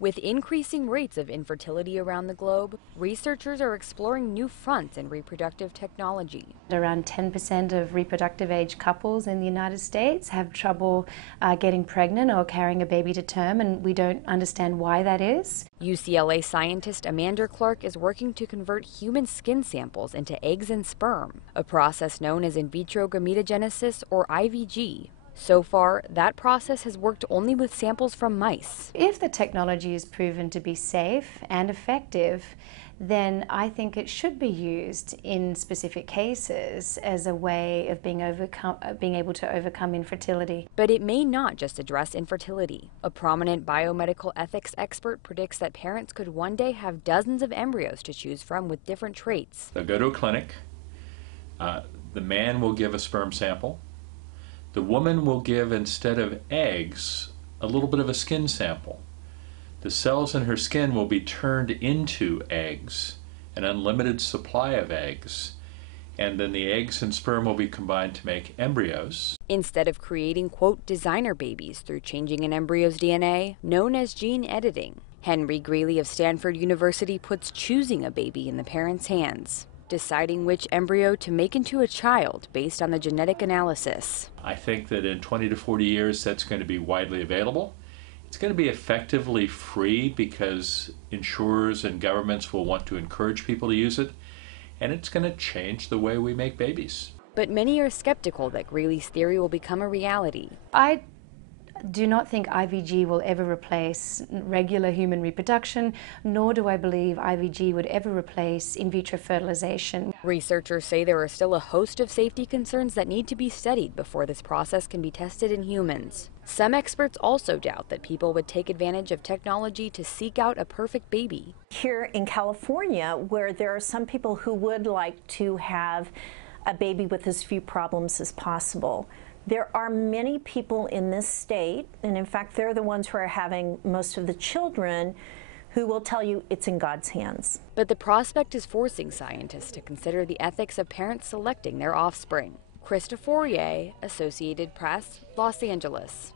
With increasing rates of infertility around the globe, researchers are exploring new fronts in reproductive technology. Around 10% of reproductive age couples in the United States have trouble getting pregnant or carrying a baby to term, and we don't understand why that is. UCLA scientist Amanda Clark is working to convert human skin samples into eggs and sperm, a process known as in vitro gametogenesis, or IVG. So far, that process has worked only with samples from mice. If the technology is proven to be safe and effective, then I think it should be used in specific cases as a way of being able to overcome infertility. But it may not just address infertility. A prominent biomedical ethics expert predicts that parents could one day have dozens of embryos to choose from with different traits. They'll go to a clinic. The man will give a sperm sample. The woman will give, instead of eggs, a little bit of a skin sample. The cells in her skin will be turned into eggs, an unlimited supply of eggs, and then the eggs and sperm will be combined to make embryos. Instead of creating, quote, designer babies through changing an embryo's DNA, known as gene editing, Henry Greeley of Stanford University puts choosing a baby in the parent's hands, deciding which embryo to make into a child based on the genetic analysis. I think that in 20 to 40 years that's going to be widely available. It's going to be effectively free because insurers and governments will want to encourage people to use it, and it's going to change the way we make babies. But many are skeptical that Greeley's theory will become a reality. I do not think IVG will ever replace regular human reproduction, nor do I believe IVG would ever replace in vitro fertilization. Researchers say there are still a host of safety concerns that need to be studied before this process can be tested in humans. Some experts also doubt that people would take advantage of technology to seek out a perfect baby. Here in California, where there are some people who would like to have a baby with as few problems as possible, there are many people in this state, and in fact they're the ones who are having most of the children, who will tell you it's in God's hands. But the prospect is forcing scientists to consider the ethics of parents selecting their offspring. Krista Fourier, Associated Press, Los Angeles.